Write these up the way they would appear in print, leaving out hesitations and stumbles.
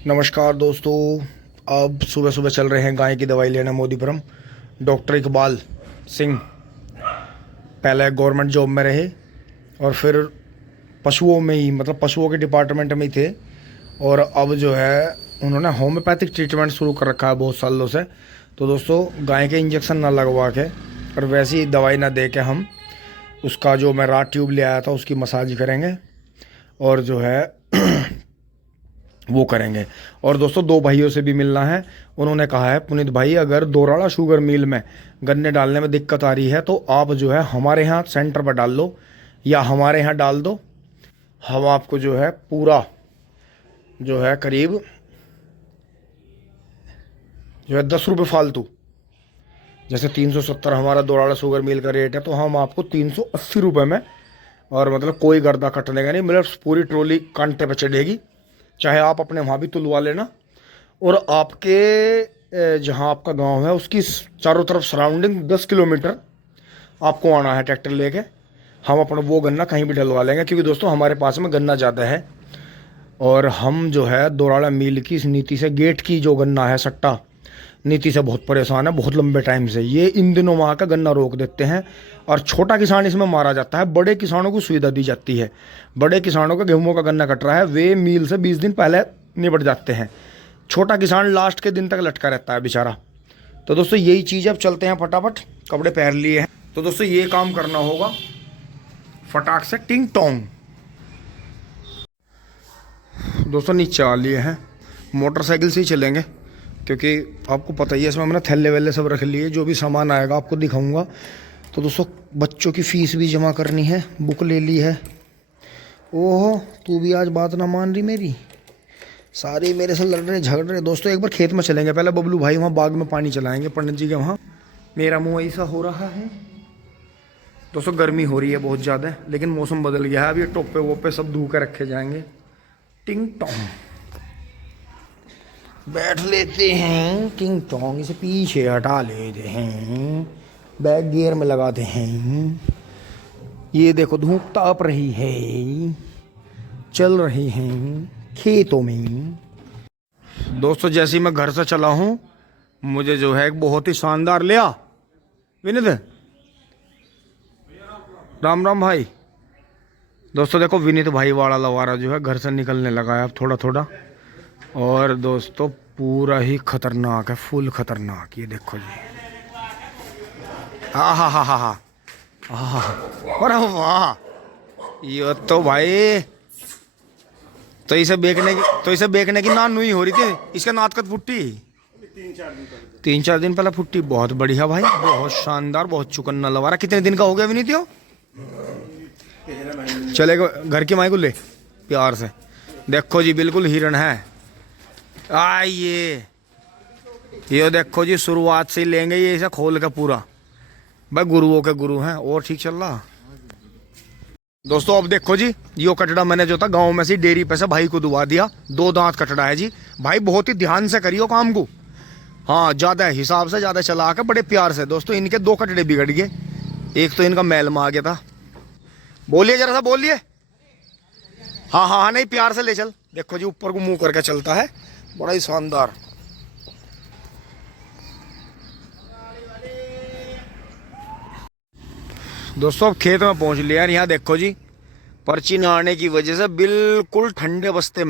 नमस्कार दोस्तों। अब सुबह सुबह चल रहे हैं गाय की दवाई लेना मोदीपुरम। डॉक्टर इकबाल सिंह पहले गवर्नमेंट जॉब में रहे और फिर पशुओं में ही मतलब पशुओं के डिपार्टमेंट में ही थे, और अब जो है उन्होंने होम्योपैथिक ट्रीटमेंट शुरू कर रखा है बहुत सालों से। तो दोस्तों, गाय के इंजेक्शन ना लगवा के और वैसी ही दवाई ना दे के हम उसका जो मैं रात ट्यूब ले आया था उसकी मसाज करेंगे और जो है वो करेंगे। और दोस्तों, दो भाइयों से भी मिलना है। उन्होंने कहा है, पुनीत भाई अगर दोराड़ा शुगर मिल में गन्ने डालने में दिक्कत आ रही है तो आप जो है हमारे यहाँ सेंटर पर डाल लो या हमारे यहाँ डाल दो। हम आपको जो है पूरा जो है करीब जो है 10 रुपये फालतू, जैसे 370 हमारा दोराड़ा शुगर मिल का रेट है, तो हम आपको 380 रुपये में, और मतलब कोई गर्दा कटने का नहीं, मतलब पूरी ट्रॉली कांटे पे चढ़ेगी। चाहे आप अपने वहाँ भी तुलवा लेना, और आपके जहाँ आपका गांव है उसकी चारों तरफ सराउंडिंग 10 किलोमीटर आपको आना है ट्रैक्टर लेके। हम अपना वो गन्ना कहीं भी डलवा लेंगे, क्योंकि दोस्तों हमारे पास में गन्ना ज़्यादा है। और हम जो है दोराड़ा मिल की इस नीति से, गेट की जो गन्ना है सट्टा नीति से बहुत परेशान है, बहुत लंबे टाइम से। ये इन दिनों वहाँ का गन्ना रोक देते हैं और छोटा किसान इसमें मारा जाता है। बड़े किसानों को सुविधा दी जाती है। बड़े किसानों का गेहूं का गन्ना कट रहा है, वे मील से 20 दिन पहले निपट जाते हैं। छोटा किसान लास्ट के दिन तक लटका रहता है बेचारा। तो दोस्तों यही चीज़, अब चलते हैं फटाफट, कपड़े पहन लिए हैं। तो दोस्तों ये काम करना होगा फटाक से, टिंग टोंग। दोस्तों नीचे आ लिए हैं, मोटरसाइकिल से ही चलेंगे, क्योंकि आपको पता ही है इसमें मैंने थैले वैले सब रख लिए। जो भी सामान आएगा आपको दिखाऊंगा। तो दोस्तों बच्चों की फ़ीस भी जमा करनी है, बुक ले ली है। ओहो, तू भी आज बात ना मान रही मेरी, सारे मेरे से लड़ रहे झगड़ रहे। दोस्तों एक बार खेत में चलेंगे, पहले बबलू भाई वहाँ बाग में पानी चलाएंगे पंडित जी के वहाँ। मेरा मुँह ऐसा हो रहा है दोस्तों, गर्मी हो रही है बहुत ज़्यादा, लेकिन मौसम बदल गया है। अब ये टोपे वोपे सब धो के रखे जाएंगे। टिंग टोंग बैठ लेते हैं, टिंग टोंग इसे पीछे हटा लेते हैं, बैक गियर में लगाते हैं। ये देखो धूप ताप रही है, चल रहे हैं खेतों में। दोस्तों जैसे ही मैं घर से चला हूँ, मुझे जो है एक बहुत ही शानदार लिया विनीत। राम राम भाई। दोस्तों देखो विनीत भाई वाला लवारा जो है घर से निकलने लगा है अब थोड़ा थोड़ा, और दोस्तों पूरा ही खतरनाक है, फुल खतरनाक। ये देखो जी, हा हा हा हा हा, अरे वाह, ये तो भाई, तो इसे बेचने की नान नहीं हो रही थी। इसके नात कद फुट्टी 3-4 दिन पहले फुट्टी। बहुत बढ़िया भाई, बहुत शानदार, बहुत चुकन्ना लवारा। कितने दिन का हो गया विनीत? चलेगा घर की माई को ले प्यार से। देखो जी बिल्कुल हिरण है। आइए, ये देखो जी, शुरुआत से ही लेंगे ये इसे खोल के पूरा। भाई गुरुओं के गुरु हैं। और ठीक चल रहा दोस्तों। अब देखो जी, यो कटड़ा मैंने जो था गांव में से डेयरी पे से भाई को दुआ दिया। 2 दांत कटड़ा है जी। भाई बहुत ही ध्यान से करियो काम को, हाँ, ज्यादा हिसाब से ज्यादा चला के बड़े प्यार से। दोस्तों इनके 2 कटड़े बिगड़ गए, एक तो इनका मैल में आ गया था। बोलिए जरा सा, बोलिए। हाँ हाँ हाँ, नहीं प्यार से ले चल। देखो जी ऊपर को मुंह करके चलता है, बड़ा ही शानदार। दोस्तों अब खेत में पहुंच लिया। यहाँ देखो जी, पर्ची न आने की वजह से बिल्कुल ठंडे बस्ते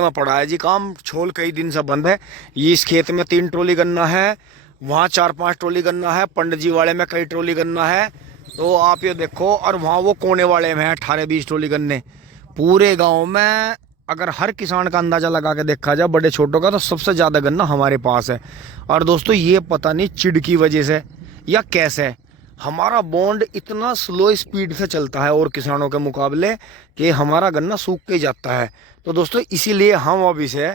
में पड़ा है जी। काम छोल कई दिन से बंद है। ये इस खेत में 3 ट्रॉली गन्ना है, वहाँ 4-5 ट्रॉली गन्ना है, पंडित जी वाले में कई ट्रॉली गन्ना है। तो आप ये देखो, और वहाँ वो कोने वाले में है 18-20 ट्रॉली गन्ने। पूरे गाँव में अगर हर किसान का अंदाजा लगा के देखा जाए बड़े छोटों का, तो सबसे ज़्यादा गन्ना हमारे पास है। और दोस्तों ये पता नहीं चिड़ की वजह से या कैसे हमारा बॉन्ड इतना स्लो स्पीड से चलता है और किसानों के मुकाबले, कि हमारा गन्ना सूख के जाता है। तो दोस्तों इसीलिए हम अब इसे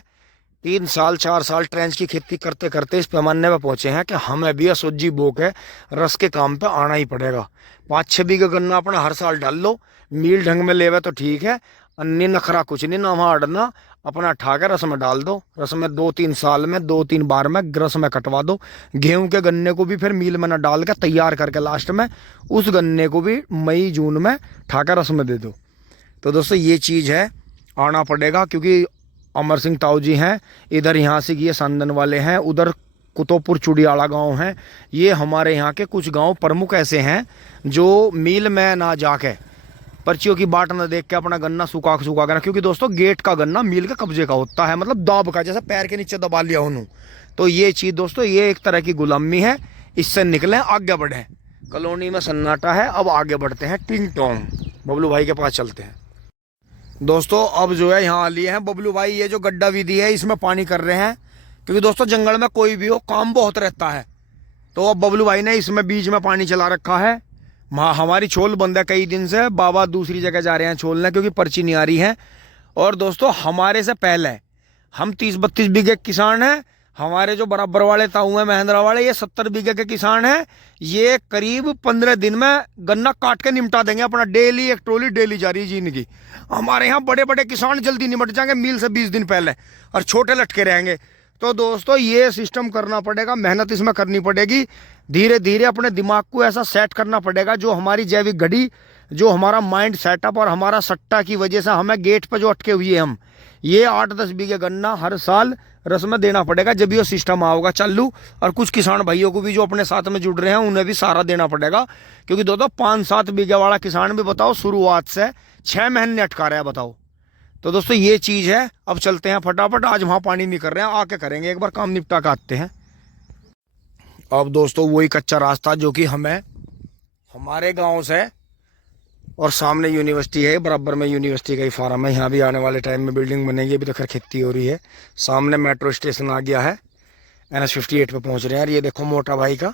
3-4 साल ट्रेंच की खेती करते करते इस पैमाने पर पहुंचे हैं कि हमें भी असोजी बो के रस के काम पे आना ही पड़ेगा। 5-6 बीघा गन्ना अपना हर साल डाल लो, मील ढंग में लेवे तो ठीक है, अन्य नखरा कुछ नहीं ना वहाँ अड़ना। अपना ठा के रस में डाल दो, रस में 2-3 साल में 2-3 बार में रस में कटवा दो। गेहूं के गन्ने को भी फिर मील में ना डाल के तैयार करके लास्ट में उस गन्ने को भी मई जून में ठा के रस में दे दो। तो दोस्तों ये चीज़ है, आना पड़ेगा, क्योंकि अमर सिंह ताऊ जी हैं, इधर यहाँ से ये संदन वाले हैं, उधर कुतुबपुर चुड़ियाला गांव हैं। ये हमारे यहाँ के कुछ गांव प्रमुख ऐसे हैं जो मिल में ना जाके, पर्चियों की बाट न देख के अपना गन्ना सूखा कर, क्योंकि दोस्तों गेट का गन्ना मिल के कब्जे का होता है, मतलब दाब का, जैसे पैर के नीचे दबा लिया उन्होंने। तो ये चीज़ दोस्तों, ये एक तरह की गुलामी है, इससे निकलें, आगे बढ़ें। कॉलोनी में सन्नाटा है, अब आगे बढ़ते हैं टिंग टोंग, बबलू भाई के पास चलते हैं। दोस्तों अब जो है यहाँ लिए हैं बबलू भाई, ये जो गड्ढा विधि है इसमें पानी कर रहे हैं, क्योंकि दोस्तों जंगल में कोई भी हो काम बहुत रहता है। तो अब बबलू भाई ने इसमें बीच में पानी चला रखा है। हमारी छोल बंद है कई दिन से, बाबा दूसरी जगह जा रहे हैं छोलने, क्योंकि पर्ची नहीं आ रही है। और दोस्तों हमारे से पहले हम 30-32 बीघे किसान हैं, हमारे जो बराबर वाले ताऊ हैं महेंद्रा वाले, ये 70 बीघे के किसान हैं। ये करीब 15 दिन में गन्ना काट के निपटा देंगे अपना, डेली एक ट्रॉली डेली जा रही है जिंदगी। हमारे यहाँ बड़े बड़े किसान जल्दी निपट जाएंगे मील से 20 दिन पहले, और छोटे लटके रहेंगे। तो दोस्तों ये सिस्टम करना पड़ेगा, मेहनत इसमें करनी पड़ेगी, धीरे धीरे अपने दिमाग को ऐसा सेट करना पड़ेगा, जो हमारी जैविक घड़ी, जो हमारा माइंड सेटअप और हमारा सट्टा की वजह से हमें गेट पर जो अटके हुए हम, ये 8-10 बीघे गन्ना हर साल रस में देना पड़ेगा, जब ये सिस्टम आओगा चालू। और कुछ किसान भाइयों को भी जो अपने साथ में जुड़ रहे हैं उन्हें भी सारा देना पड़ेगा, क्योंकि दोस्तों 5-7 बीघे वाला किसान भी बताओ शुरुआत से 6 महीने अटका रहा है, बताओ। तो दोस्तों ये चीज़ है। अब चलते हैं फटाफट, आज वहाँ पानी नहीं कर रहे हैं, आके करेंगे, एक बार काम निपटा के आते हैं। अब दोस्तों वही कच्चा रास्ता जो कि हमें हमारे गांव से, और सामने यूनिवर्सिटी है, बराबर में यूनिवर्सिटी का ही फार्म है, यहाँ भी आने वाले टाइम में बिल्डिंग बनेगी, अभी तो खैर खेती हो रही है। सामने मेट्रो स्टेशन आ गया है, NH 58 पे पहुँच रहे हैं। और ये देखो मोटा भाई का,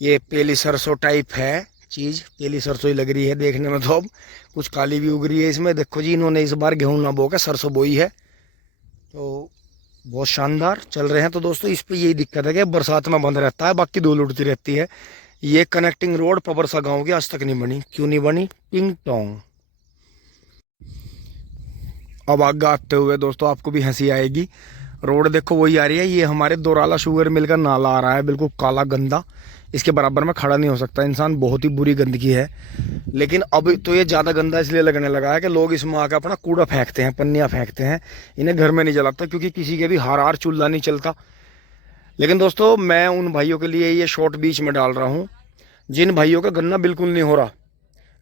ये पेली सरसों टाइप है चीज़, पेली सरसों ही लग रही है देखने में, तो अब कुछ काली भी उग रही है इसमें। देखो जी इन्होंने इस बार गेहूँ ना बो के सरसों बोई है, तो बहुत शानदार चल रहे हैं। तो दोस्तों इस पे यही दिक्कत है कि बरसात में बंद रहता है, बाकी धूल उड़ती रहती है। ये कनेक्टिंग रोड पबरसा गांव की आज तक नहीं बनी, क्यों नहीं बनी? टिंग टोंग। अब आगे आते हुए दोस्तों आपको भी हंसी आएगी, रोड देखो वही आ रही है, ये हमारे दोराला शुगर मिल का नाला आ रहा है, बिल्कुल काला गंदा, इसके बराबर में खड़ा नहीं हो सकता इंसान, बहुत ही बुरी गंदगी है। लेकिन अब तो ये ज़्यादा गंदा इसलिए लगने लगा है कि लोग इसमें आकर अपना कूड़ा फेंकते हैं, पन्नियाँ फेंकते हैं, इन्हें घर में नहीं जलाता, क्योंकि किसी के भी हार चूल्हा नहीं चलता। लेकिन दोस्तों मैं उन भाइयों के लिए ये शॉर्ट बीच में डाल रहा हूँ, जिन भाइयों का गन्ना बिल्कुल नहीं हो रहा,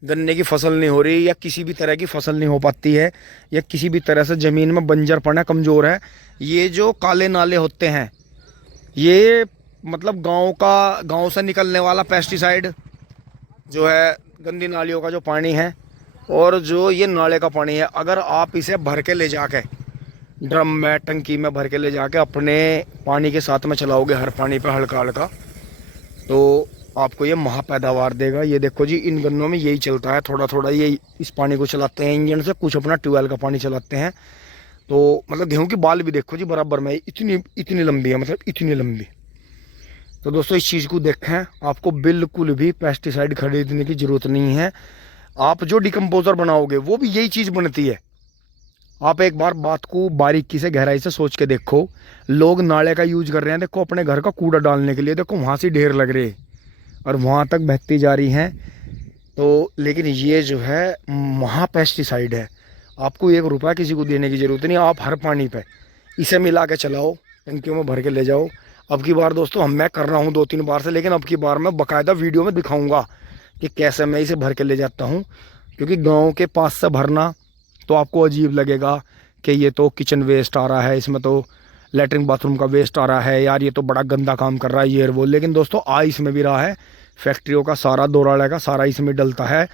गन्ने की फसल नहीं हो रही, या किसी भी तरह की फसल नहीं हो पाती है, या किसी भी तरह से ज़मीन में बंजरपना कमज़ोर है, ये जो काले नाले होते हैं, ये मतलब गांव से निकलने वाला पेस्टिसाइड जो है, गंदी नालियों का जो पानी है, और जो ये नाले का पानी है, अगर आप इसे भर के ले जाके ड्रम में, टंकी में भर के ले जाके अपने पानी के साथ में चलाओगे हर पानी पे हल्का हल्का, तो आपको ये महा पैदावार देगा। ये देखो जी इन गन्नों में यही चलता है, थोड़ा थोड़ा ये इस पानी को चलाते हैं इंजन से, कुछ अपना ट्यूबवेल का पानी चलाते हैं। तो मतलब गेहूं की बाल भी देखो जी बराबर में इतनी लंबी है, मतलब इतनी लंबी। तो दोस्तों इस चीज़ को देखें, आपको बिल्कुल भी पेस्टिसाइड खरीदने की ज़रूरत नहीं है। आप जो डिकम्पोजर बनाओगे वो भी यही चीज़ बनती है। आप एक बार बात को बारीकी से गहराई से सोच के देखो, लोग नाले का यूज कर रहे हैं, देखो अपने घर का कूड़ा डालने के लिए, देखो वहाँ से ढेर लग रहे और वहाँ तक बहती जा रही हैं। तो लेकिन ये जो है महा पेस्टिसाइड है, आपको 1 रुपया किसी को देने की ज़रूरत नहीं, आप हर पानी पे इसे मिला के चलाओ, टंकियों में भर के ले जाओ। अब की बार दोस्तों मैं कर रहा हूँ 2-3 बार से, लेकिन अब की बार मैं बाकायदा वीडियो में दिखाऊंगा कि कैसे मैं इसे भर के ले जाता हूँ, क्योंकि गांव के पास से भरना तो आपको अजीब लगेगा कि ये तो किचन वेस्ट आ रहा है, इसमें तो लेटरिन बाथरूम का वेस्ट आ रहा है, यार ये तो बड़ा गंदा काम कर रहा है ये वो। लेकिन दोस्तों आ इसमें भी रहा है, फैक्ट्रियों का सारा दोराले का सारा इसमें डलता है,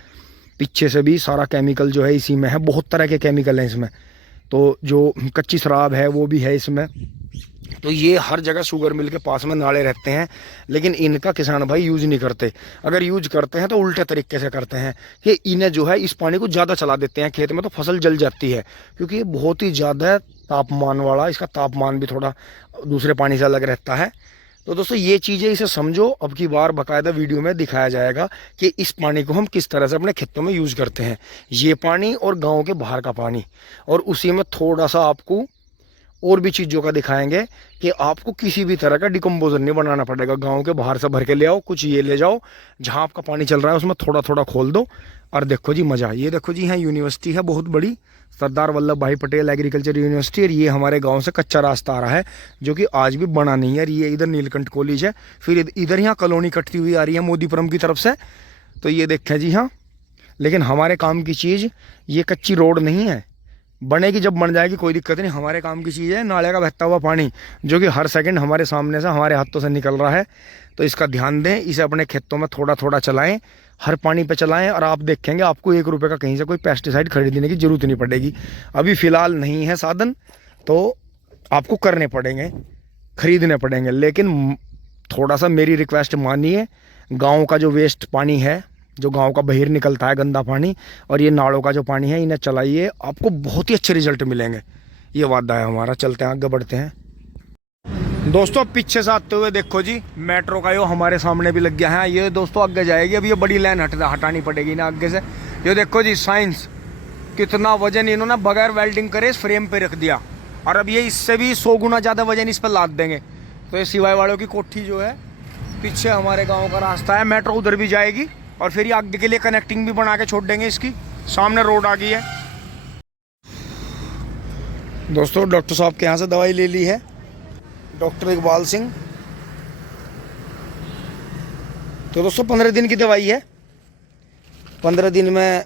पीछे से भी सारा केमिकल जो है इसी में है, बहुत तरह के केमिकल हैं इसमें। तो जो कच्ची शराब है वो भी है इसमें। तो ये हर जगह शुगर मिल के पास में नाले रहते हैं, लेकिन इनका किसान भाई यूज नहीं करते। अगर यूज करते हैं तो उल्टे तरीके से करते हैं कि इन्हें जो है इस पानी को ज़्यादा चला देते हैं खेत में, तो फसल जल जाती है, क्योंकि ये बहुत ही ज़्यादा तापमान वाला, इसका तापमान भी थोड़ा दूसरे पानी से अलग रहता है। तो दोस्तों ये चीज़ें इसे समझो, अब की बार बाकायदा वीडियो में दिखाया जाएगा कि इस पानी को हम किस तरह से अपने खेतों में यूज़ करते हैं, ये पानी और गाँव के बाहर का पानी, और उसी में थोड़ा सा आपको और भी चीज़ों का दिखाएंगे कि आपको किसी भी तरह का डिकम्पोजर नहीं बनाना पड़ेगा। गांव के बाहर से भर के ले आओ, कुछ ये ले जाओ, जहां आपका पानी चल रहा है उसमें थोड़ा थोड़ा खोल दो, और देखो जी मज़ा। ये देखो जी यहाँ यूनिवर्सिटी है बहुत बड़ी, सरदार वल्लभ भाई पटेल एग्रीकल्चर यूनिवर्सिटी। और ये हमारे गांव से कच्चा रास्ता आ रहा है जो कि आज भी बना नहीं है। और ये इधर नीलकंठ कॉलेज है, फिर इधर यहाँ कॉलोनी कटती हुई आ रही है मोदीपुरम की तरफ से। तो ये देखें जी हाँ, लेकिन हमारे काम की चीज़ ये कच्ची रोड नहीं है, बनेगी जब बन जाएगी कोई दिक्कत नहीं। हमारे काम की चीज़ है नाले का बहता हुआ पानी जो कि हर सेकंड हमारे सामने से हमारे हाथों से निकल रहा है। तो इसका ध्यान दें, इसे अपने खेतों में थोड़ा थोड़ा चलाएं, हर पानी पे चलाएं, और आप देखेंगे आपको 1 रुपये का कहीं से कोई पेस्टिसाइड खरीदने की ज़रूरत नहीं पड़ेगी। अभी फ़िलहाल नहीं है साधन तो आपको करने पड़ेंगे, खरीदने पड़ेंगे। लेकिन थोड़ा सा मेरी रिक्वेस्ट मानिए, गाँव का जो वेस्ट पानी है, जो गांव का बाहर निकलता है गंदा पानी, और ये नालों का जो पानी है, इन्हें चलाइए, आपको बहुत ही अच्छे रिजल्ट मिलेंगे, ये वादा है हमारा। चलते हैं आगे बढ़ते हैं दोस्तों। पीछे से आते हुए देखो जी मेट्रो का यो हमारे सामने भी लग गया है। ये दोस्तों आगे जाएगी, अब ये बड़ी लाइन हटानी पड़ेगी ना आगे से। ये देखो जी साइंस, कितना वजन इन्होंने बगैर वेल्डिंग करे इस फ्रेम पे रख दिया, और अब ये इससे भी 100 गुना ज़्यादा वजन इस पर लाद देंगे। तो ये सिवाय वालों की कोठी जो है, पीछे हमारे गाँव का रास्ता है, मेट्रो उधर भी जाएगी, और फिर ये आगे के लिए कनेक्टिंग भी बना के छोड़ देंगे। इसकी सामने रोड आ गई है दोस्तों। डॉक्टर साहब के यहाँ से दवाई ले ली है, डॉक्टर इकबाल सिंह। तो दोस्तों 15 दिन की दवाई है, 15 दिन में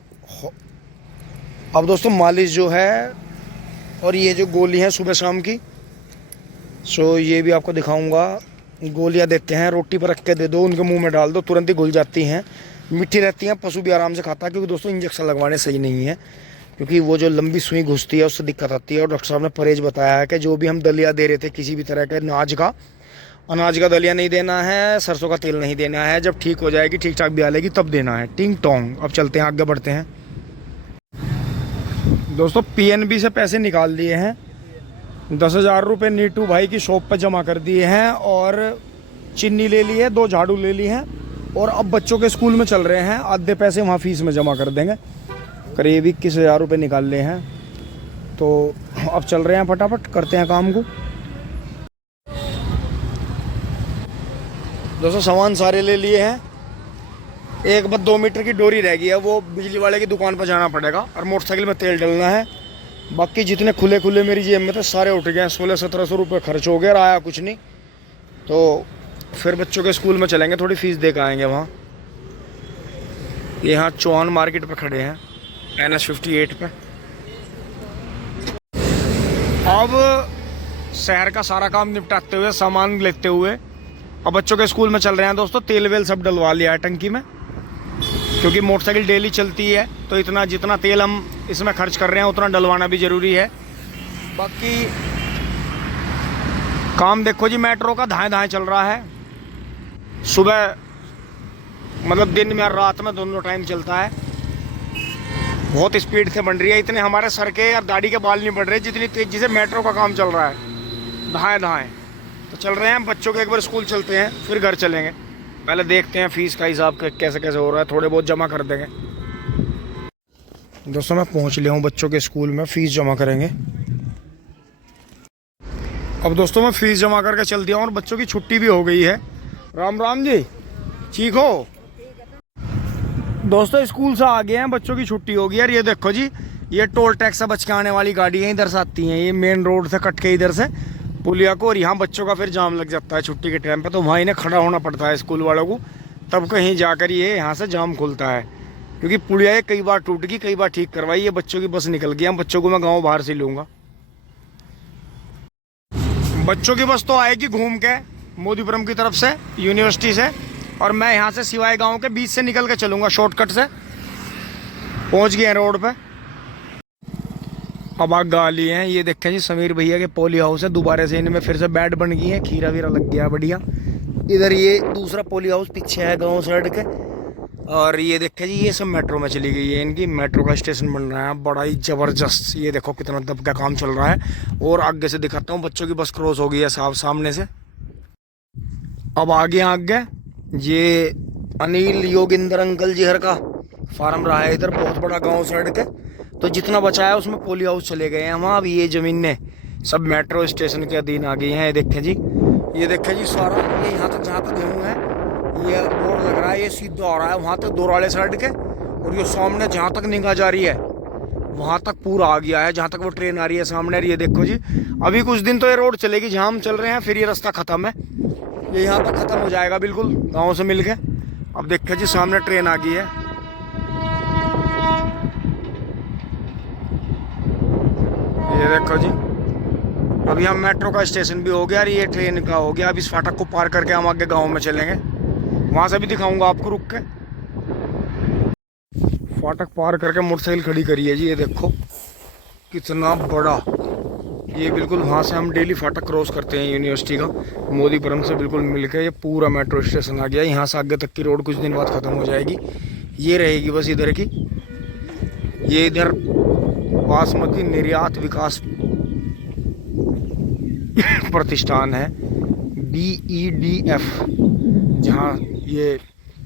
अब दोस्तों मालिश जो है, और ये जो गोली है सुबह शाम की, सो ये भी आपको दिखाऊंगा। गोलियां देते हैं, रोटी पर रख के दे दो, उनके मुंह में डाल दो, तुरंत ही घुल जाती हैं, मीठी रहती हैं, पशु भी आराम से खाता है। क्योंकि दोस्तों इंजेक्शन लगवाने सही नहीं है, क्योंकि वो जो लंबी सुई घुसती है उससे दिक्कत आती है। और डॉक्टर साहब ने परहेज बताया है कि जो भी हम दलिया दे रहे थे किसी भी तरह के अनाज का दलिया नहीं देना है, सरसों का तेल नहीं देना है। जब ठीक हो जाएगी, ठीक ठाक भी आ लेगी, तब देना है, टिंग टोंग। अब चलते हैं आगे बढ़ते हैं दोस्तों। पीएनबी से पैसे निकाल दिए हैं, 10,000 रुपये नीटू भाई की शॉप पर जमा कर दिए हैं, और चीनी ले ली है, 2 झाड़ू ले ली हैं, और अब बच्चों के स्कूल में चल रहे हैं, आधे पैसे वहाँ फीस में जमा कर देंगे, करीब 21,000 रुपये निकाल लिए हैं। तो अब चल रहे हैं, फटाफट करते हैं काम को दोस्तों। सामान सारे ले लिए हैं, एक बस 2 मीटर की डोरी रह गई है, वो बिजली वाले की दुकान पर जाना पड़ेगा, और मोटरसाइकिल में तेल डलना है। बाकी जितने खुले खुले मेरी जेब में थे सारे उठ गए, 1600-1700 रुपये खर्च हो गया, और आया कुछ नहीं। तो फिर बच्चों के स्कूल में चलेंगे, थोड़ी फीस दे के आएंगे वहाँ। यहाँ चौहान मार्केट पे खड़े हैं, NH 58 पे। अब शहर का सारा काम निपटाते हुए, सामान लेते हुए, अब बच्चों के स्कूल में चल रहे हैं दोस्तों। तेल वेल सब डलवा लिया है टंकी में, क्योंकि मोटरसाइकिल डेली चलती है, तो इतना जितना तेल हम इसमें खर्च कर रहे हैं उतना डलवाना भी ज़रूरी है। बाकी काम देखो जी, मेट्रो का धाए धाए चल रहा है, सुबह मतलब दिन में और रात में दोनों टाइम चलता है, बहुत स्पीड से बन रही है। इतने हमारे सर के और दाढ़ी के बाल नहीं बढ़ रहे जितनी तेजी से मेट्रो का काम चल रहा है, धाए धाए तो चल रहे हैं। बच्चों के एक बार स्कूल चलते हैं, फिर घर चलेंगे, पहले देखते हैं फीस का हिसाब कैसे कैसे हो रहा है, थोड़े बहुत जमा कर देंगे दोस्तों। मैं पहुंच लिया हूँ बच्चों के स्कूल में, फ़ीस जमा करेंगे। अब दोस्तों मैं फ़ीस जमा करके चल दिया हूँ, और बच्चों की छुट्टी भी हो गई है। राम राम जी, ठीक हो दोस्तों? स्कूल से आ गए हैं, बच्चों की छुट्टी हो गई। और ये देखो जी, ये टोल टैक्स से बच के आने वाली गाड़ी है, इधर से आती हैं, ये मेन रोड से कट के इधर से पुलिया को, और यहाँ बच्चों का फिर जाम लग जाता है छुट्टी के टाइम पे, तो वहाँ इन्हें खड़ा होना पड़ता है स्कूल वालों को, तब कहीं जाकर ये यहाँ से जाम खुलता है। क्योंकि पुलिया ये कई बार टूट गई, कई बार ठीक करवाई, ये बच्चों की बस निकल गई। बच्चों को मैं गाँव बाहर से लूँगा, बच्चों की बस तो आएगी घूम के मोदीपुरम की तरफ से, यूनिवर्सिटी से, और मैं यहाँ से सिवाय गांव के बीच से निकल के चलूँगा, शॉर्टकट से। पहुँच गए हैं रोड पे, अब आग गा लिए हैं। ये देखें जी समीर भैया के पोली हाउस है, दोबारा से इनमें फिर से बेड बन गई है, खीरा वीरा लग गया बढ़िया। इधर ये दूसरा पोली हाउस पीछे है गाँव साइड के, और ये देखें जी ये सब मेट्रो में चली गई है, इनकी मेट्रो का स्टेशन बन रहा है बड़ा ही ज़बरदस्त। ये देखो कितना दब का काम चल रहा है। और आगे से दिखाता हूँ, बच्चों की बस क्रॉस हो गई है साफ सामने से। अब आगे ये अनिल योगिंदर अंकल जी हर का फार्म रहा है, इधर बहुत बड़ा गांव साइड के, तो जितना बचा है उसमें पोली हाउस चले गए हैं वहाँ। अब ये ज़मीनें सब मेट्रो स्टेशन के अधीन आ गई हैं। ये देखें जी सारा, ये यहाँ तक जहाँ तक गेहूँ है, ये बोर्ड लग रहा है, ये सीधा आ रहा है वहाँ तक दोराले साइड के, और ये सामने जहाँ तक निगाह जा रही है वहाँ तक पूरा आ गया है, जहाँ तक वो ट्रेन आ रही है सामने। ये देखो जी, अभी कुछ दिन तो ये रोड चलेगी जहाँ हम चल रहे हैं, फिर ये रास्ता ख़त्म है, ये यहाँ पर ख़त्म हो जाएगा बिल्कुल गाँव से मिल के। अब देखो जी सामने ट्रेन आ गई है। ये देखो जी, अभी हम मेट्रो का स्टेशन भी हो गया और ये ट्रेन का हो गया। अब इस फाटक को पार करके हम आगे गाँव में चलेंगे, वहाँ से भी दिखाऊंगा आपको रुक के। फाटक पार करके मोटरसाइकिल खड़ी करी है जी, ये देखो कितना बड़ा। ये बिल्कुल वहाँ से हम डेली फाटक क्रॉस करते हैं यूनिवर्सिटी का, मोदीपुरम से बिल्कुल मिलके ये पूरा मेट्रो स्टेशन आ गया। यहाँ से आगे तक की रोड कुछ दिन बाद ख़त्म हो जाएगी, ये रहेगी बस इधर की। ये इधर बासमती निर्यात विकास प्रतिष्ठान है, BEDF, जहाँ ये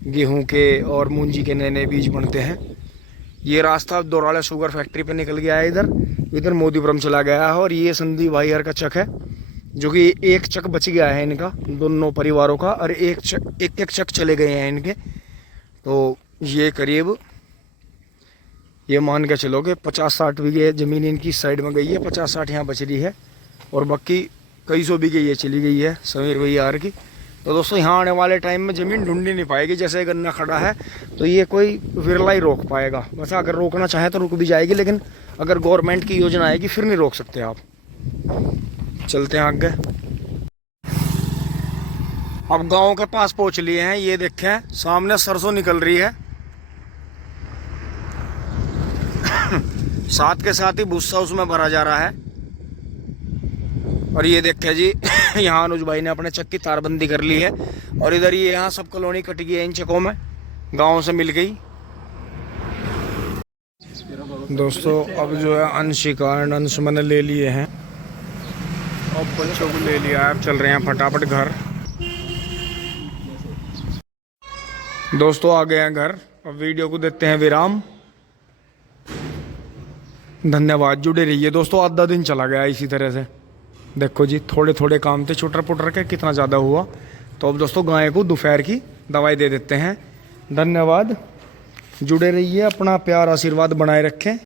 गेहूं के और मूंजी के नए नए बीज बनते हैं। ये रास्ता दोराला शुगर फैक्ट्री पे निकल गया है, इधर मोदीपुरम चला गया है। और ये संदीप भाईहर का चक है, जो कि एक चक बच गया है इनका, दोनों परिवारों का, और एक चक चले गए हैं इनके। तो ये करीब ये मान के चलो कि 50-60 बीघे ज़मीन इनकी इस साइड में गई है, 50-60 यहाँ बच रही है, और बाकी कई सौ बीघे ये चली गई है समीर भैया की। तो दोस्तों यहाँ आने वाले टाइम में ज़मीन ढूंढनी नहीं पाएगी। जैसे गन्ना खड़ा है तो ये कोई विरला ही रोक पाएगा, बस अगर रोकना चाहे तो रुक भी जाएगी, लेकिन अगर गवर्नमेंट की योजना आएगी फिर नहीं रोक सकते आप। चलते हैं आगे। अब गांव के पास पहुंच लिए हैं, ये देखें सामने सरसों निकल रही है, साथ के साथ ही भूसा उसमें भरा जा रहा है। और ये देखे जी यहाँ अनुज भाई ने अपने चक की तारबंदी कर ली है, और इधर ये यहाँ सब कॉलोनी कट गई है इन चकों में, गाँव से मिल गई। दोस्तों अब जो है अंशिका एंड अंश मैंने ले लिए हैं, अब बच्चों को ले लिया है, अब चल रहे हैं फटाफट घर। दोस्तों आ गए हैं घर, अब वीडियो को देते हैं विराम। धन्यवाद, जुड़े रहिए दोस्तों। आधा दिन चला गया इसी तरह से, देखो जी थोड़े थोड़े काम थे छुटर पुटर के, कितना ज़्यादा हुआ। तो अब दोस्तों गाय को दोपहर की दवाई दे देते हैं। धन्यवाद, जुड़े रहिए, अपना प्यार आशीर्वाद बनाए रखें।